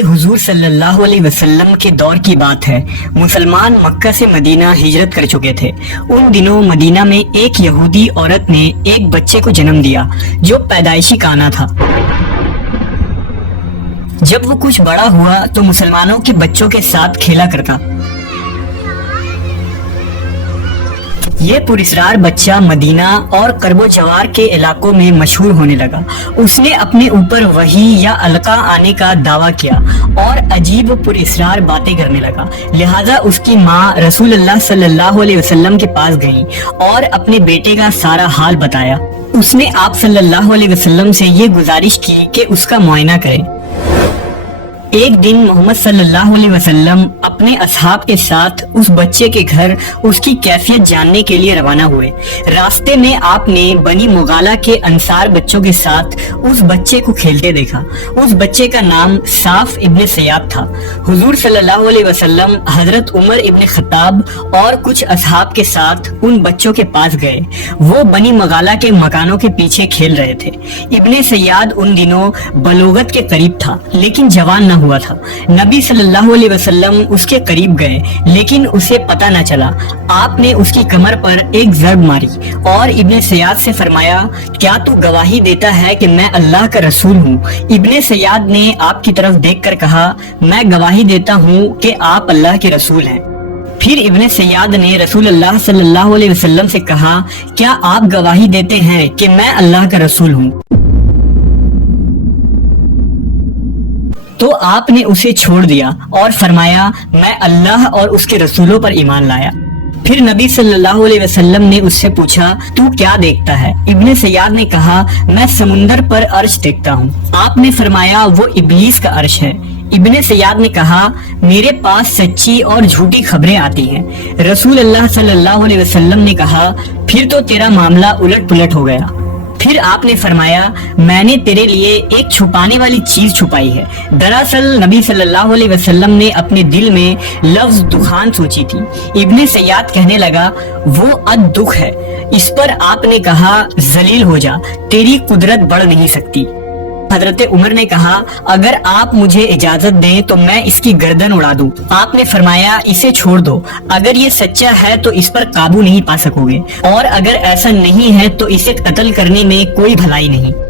یہ حضور صلی اللہ علیہ وسلم کے دور کی بات ہے۔ مسلمان مکہ سے مدینہ ہجرت کر چکے تھے۔ ان دنوں مدینہ میں ایک یہودی عورت نے ایک بچے کو جنم دیا جو پیدائشی کانا تھا۔ جب وہ کچھ بڑا ہوا تو مسلمانوں کے بچوں کے ساتھ کھیلا کرتا۔ یہ پراسرار بچہ مدینہ اور کرب و جوار کے علاقوں میں مشہور ہونے لگا۔ اس نے اپنے اوپر وحی یا القا آنے کا دعویٰ کیا اور عجیب پراسرار باتیں کرنے لگا۔ لہٰذا اس کی ماں رسول اللہ صلی اللہ علیہ وسلم کے پاس گئی اور اپنے بیٹے کا سارا حال بتایا۔ اس نے آپ صلی اللہ علیہ وسلم سے یہ گزارش کی کہ اس کا معائنہ کریں۔ ایک دن محمد صلی اللہ علیہ وسلم اپنے اصحاب کے ساتھ اس بچے کے گھر اس کی کیفیت جاننے کے لیے روانہ ہوئے۔ راستے میں آپ نے بنی مغالہ کے انصار بچوں کے ساتھ اس بچے کو کھیلتے دیکھا۔ اس بچے کا نام صاف ابن سیاد تھا۔ حضور صلی اللہ علیہ وسلم حضرت عمر ابن خطاب اور کچھ اصحاب کے ساتھ ان بچوں کے پاس گئے۔ وہ بنی مغالہ کے مکانوں کے پیچھے کھیل رہے تھے۔ ابن سیاد ان دنوں بلوغت کے قریب تھا لیکن جوان نہ ہوا تھا۔ نبی صلی اللہ علیہ وسلم اس کے قریب گئے لیکن اسے پتہ نہ چلا۔ آپ نے اس کی کمر پر ایک ضرب ماری اور ابن سیاد سے فرمایا، کیا تو گواہی دیتا ہے کہ میں اللہ کا رسول ہوں؟ ابن سیاد نے آپ کی طرف دیکھ کر کہا، میں گواہی دیتا ہوں کہ آپ اللہ کے رسول ہیں۔ پھر ابن سیاد نے رسول اللہ صلی اللہ علیہ وسلم سے کہا، کیا آپ گواہی دیتے ہیں کہ میں اللہ کا رسول ہوں؟ تو آپ نے اسے چھوڑ دیا اور فرمایا، میں اللہ اور اس کے رسولوں پر ایمان لایا۔ پھر نبی صلی اللہ علیہ وسلم نے اس سے پوچھا، تو کیا دیکھتا ہے؟ ابن سیاد نے کہا، میں سمندر پر عرش دیکھتا ہوں۔ آپ نے فرمایا، وہ ابلیس کا عرش ہے۔ ابن سیاد نے کہا، میرے پاس سچی اور جھوٹی خبریں آتی ہیں۔ رسول اللہ صلی اللہ علیہ وسلم نے کہا، پھر تو تیرا معاملہ الٹ پلٹ ہو گیا۔ پھر آپ نے فرمایا، میں نے تیرے لیے ایک چھپانے والی چیز چھپائی ہے۔ دراصل نبی صلی اللہ علیہ وسلم نے اپنے دل میں لفظ دخان سوچی تھی۔ ابن سیاد کہنے لگا، وہ دکھ ہے۔ اس پر آپ نے کہا، ذلیل ہو جا، تیری قدرت بڑھ نہیں سکتی۔ حضرت عمر نے کہا، اگر آپ مجھے اجازت دیں تو میں اس کی گردن اڑا دوں۔ آپ نے فرمایا، اسے چھوڑ دو، اگر یہ سچا ہے تو اس پر قابو نہیں پا سکو گے، اور اگر ایسا نہیں ہے تو اسے قتل کرنے میں کوئی بھلائی نہیں۔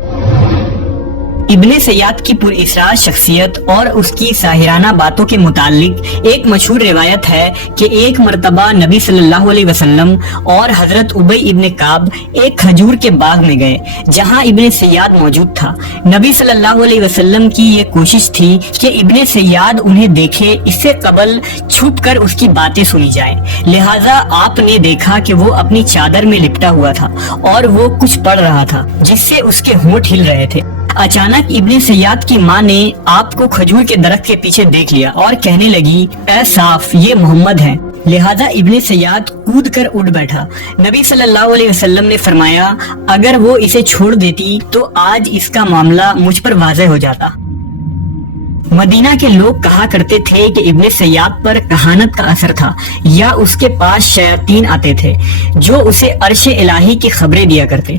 ابن سیاد کی پراسرار شخصیت اور اس کی ساحرانہ باتوں کے متعلق ایک مشہور روایت ہے کہ ایک مرتبہ نبی صلی اللہ علیہ وسلم اور حضرت ابی ابن کعب ایک کھجور کے باغ میں گئے جہاں ابن سیاد موجود تھا۔ نبی صلی اللہ علیہ وسلم کی یہ کوشش تھی کہ ابن سیاد انہیں دیکھے، اس سے قبل چھپ کر اس کی باتیں سنی جائیں۔ لہٰذا آپ نے دیکھا کہ وہ اپنی چادر میں لپٹا ہوا تھا اور وہ کچھ پڑھ رہا تھا جس سے اس کے ہونٹ ہل رہے تھے۔ اچانک ابن سیاد کی ماں نے آپ کو کھجور کے درخت کے پیچھے دیکھ لیا اور کہنے لگی، اے صاف، یہ محمد ہیں۔ لہذا ابن سیاد کود کر اٹھ بیٹھا۔ نبی صلی اللہ علیہ وسلم نے فرمایا، اگر وہ اسے چھوڑ دیتی تو آج اس کا معاملہ مجھ پر واضح ہو جاتا۔ مدینہ کے لوگ کہا کرتے تھے کہ ابن سیاد پر کہانت کا اثر تھا، یا اس کے پاس شیاطین آتے تھے جو اسے عرش الہی کی خبریں دیا کرتے۔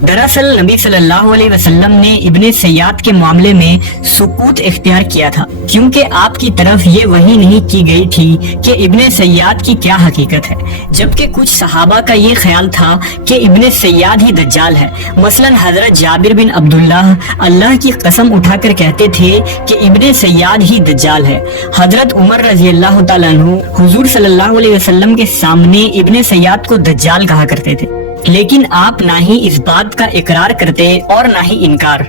دراصل نبی صلی اللہ علیہ وسلم نے ابن سیاد کے معاملے میں سکوت اختیار کیا تھا، کیونکہ آپ کی طرف یہ وحی نہیں کی گئی تھی کہ ابن سیاد کی کیا حقیقت ہے، جبکہ کچھ صحابہ کا یہ خیال تھا کہ ابن سیاد ہی دجال ہے۔ مثلا حضرت جابر بن عبداللہ اللہ کی قسم اٹھا کر کہتے تھے کہ ابن سیاد ہی دجال ہے۔ حضرت عمر رضی اللہ تعالیٰ عنہ حضور صلی اللہ علیہ وسلم کے سامنے ابن سیاد کو دجال کہا کرتے تھے، لیکن آپ نہ ہی اس بات کا اقرار کرتے اور نہ ہی انکار۔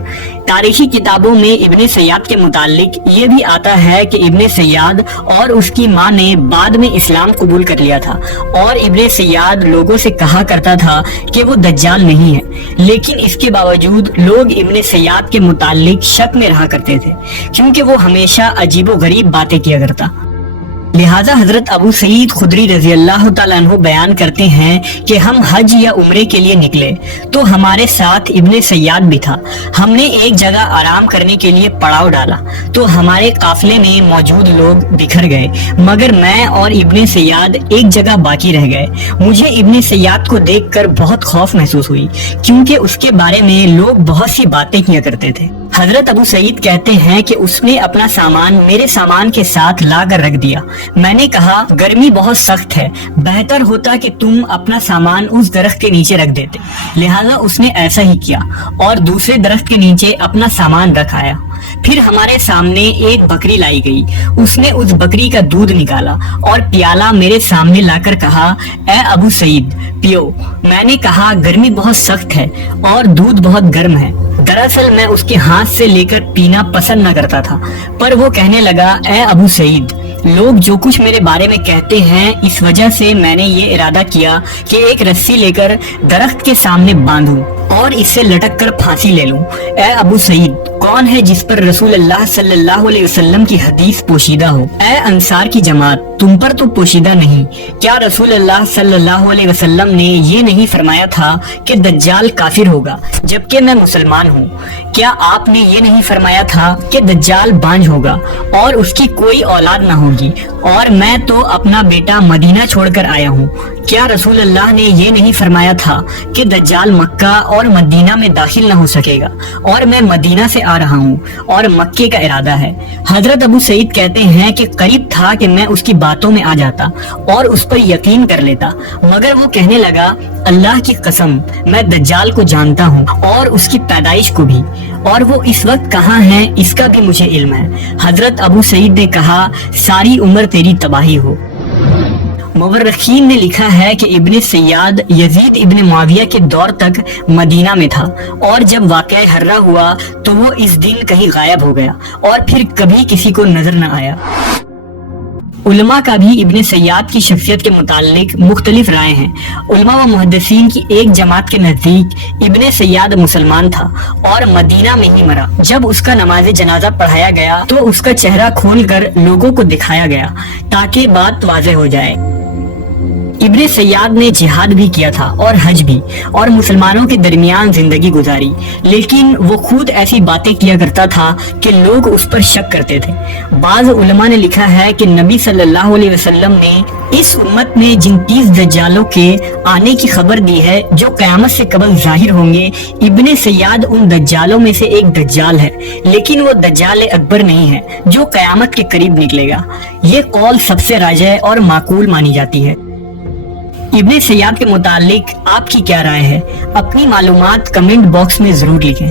تاریخی کتابوں میں ابن سیاد کے متعلق یہ بھی آتا ہے کہ ابن سیاد اور اس کی ماں نے بعد میں اسلام قبول کر لیا تھا، اور ابن سیاد لوگوں سے کہا کرتا تھا کہ وہ دجال نہیں ہے، لیکن اس کے باوجود لوگ ابن سیاد کے متعلق شک میں رہا کرتے تھے کیونکہ وہ ہمیشہ عجیب و غریب باتیں کیا کرتا۔ لہٰذا حضرت ابو سعید خدری رضی اللہ تعالیٰ عنہ بیان کرتے ہیں کہ ہم حج یا عمرے کے لیے نکلے تو ہمارے ساتھ ابن سیاد بھی تھا۔ ہم نے ایک جگہ آرام کرنے کے لیے پڑاؤ ڈالا تو ہمارے قافلے میں موجود لوگ بکھر گئے، مگر میں اور ابن سیاد ایک جگہ باقی رہ گئے۔ مجھے ابن سیاد کو دیکھ کر بہت خوف محسوس ہوئی کیونکہ اس کے بارے میں لوگ بہت سی باتیں کیا کرتے تھے۔ حضرت ابو سعید کہتے ہیں کہ اس نے اپنا سامان میرے سامان کے ساتھ لا کر رکھ دیا. میں نے کہا گرمی بہت سخت ہے, بہتر ہوتا کہ تم اپنا سامان اس درخت کے نیچے رکھ دیتے. لہٰذا اس نے ایسا ہی کیا اور دوسرے درخت کے نیچے اپنا سامان رکھ آیا. پھر ہمارے سامنے ایک بکری لائی گئی. اس نے اس بکری کا دودھ نکالا اور پیالہ میرے سامنے لا کر کہا اے ابو سعید پیو. میں نے کہا گرمی بہت سخت ہے اور دودھ بہت گرم ہے. دراصل میں اس کے ہاتھ سے لے کر پینا پسند نہ کرتا تھا, پر وہ کہنے لگا اے ابو سعید, لوگ جو کچھ میرے بارے میں کہتے ہیں اس وجہ سے میں نے یہ ارادہ کیا کہ ایک رسی لے کر درخت کے سامنے باندھوں اور اس سے لٹک کر پھانسی لے لوں. اے ابو سعید, کون ہے جس پر رسول اللہ صلی اللہ علیہ وسلم کی حدیث پوشیدہ ہو؟ اے انصار کی جماعت, تم پر تو پوشیدہ نہیں. کیا رسول اللہ صلی اللہ علیہ وسلم نے یہ نہیں فرمایا تھا کہ دجال کافر ہوگا جبکہ میں مسلمان ہوں؟ کیا آپ نے یہ نہیں فرمایا تھا کہ دجال بانجھ ہوگا اور اس کی کوئی اولاد نہ ہوگی اور میں تو اپنا بیٹا مدینہ چھوڑ کر آیا ہوں؟ کیا رسول اللہ نے یہ نہیں فرمایا تھا کہ دجال مکہ اور مدینہ میں داخل نہ ہو سکے گا اور میں مدینہ سے آ رہا ہوں اور مکے کا ارادہ ہے؟ حضرت ابو سعید کہتے ہیں کہ قریب تھا کہ میں اس کی باتوں میں آ جاتا اور اس پر یقین کر لیتا, مگر وہ کہنے لگا اللہ کی قسم میں دجال کو جانتا ہوں اور اس کی پیدائش کو بھی, اور وہ اس وقت کہاں ہے اس کا بھی مجھے علم ہے. حضرت ابو سعید نے کہا ساری عمر تیری تباہی ہو. مورخین نے لکھا ہے کہ ابن سیاد یزید ابن معاویہ کے دور تک مدینہ میں تھا اور جب واقعہ حرہ ہوا تو وہ اس دن کہیں غائب ہو گیا اور پھر کبھی کسی کو نظر نہ آیا. علماء کا بھی ابن سیاد کی شخصیت کے متعلق مختلف رائے ہیں. علماء و محدثین کی ایک جماعت کے نزدیک ابن سیاد مسلمان تھا اور مدینہ میں ہی مرا. جب اس کا نماز جنازہ پڑھایا گیا تو اس کا چہرہ کھول کر لوگوں کو دکھایا گیا تاکہ بات واضح ہو جائے. ابن سیاد نے جہاد بھی کیا تھا اور حج بھی اور مسلمانوں کے درمیان زندگی گزاری, لیکن وہ خود ایسی باتیں کیا کرتا تھا کہ لوگ اس پر شک کرتے تھے. بعض علماء نے لکھا ہے کہ نبی صلی اللہ علیہ وسلم نے اس امت میں جن 30 دجالوں کے آنے کی خبر دی ہے جو قیامت سے قبل ظاہر ہوں گے, ابن سیاد ان دجالوں میں سے ایک دجال ہے, لیکن وہ دجال اکبر نہیں ہے جو قیامت کے قریب نکلے گا. یہ قول سب سے راجح اور معقول مانی جاتی ہے. ابن سیاد کے متعلق آپ کی کیا رائے ہے؟ اپنی معلومات کمنٹ باکس میں ضرور لکھیں.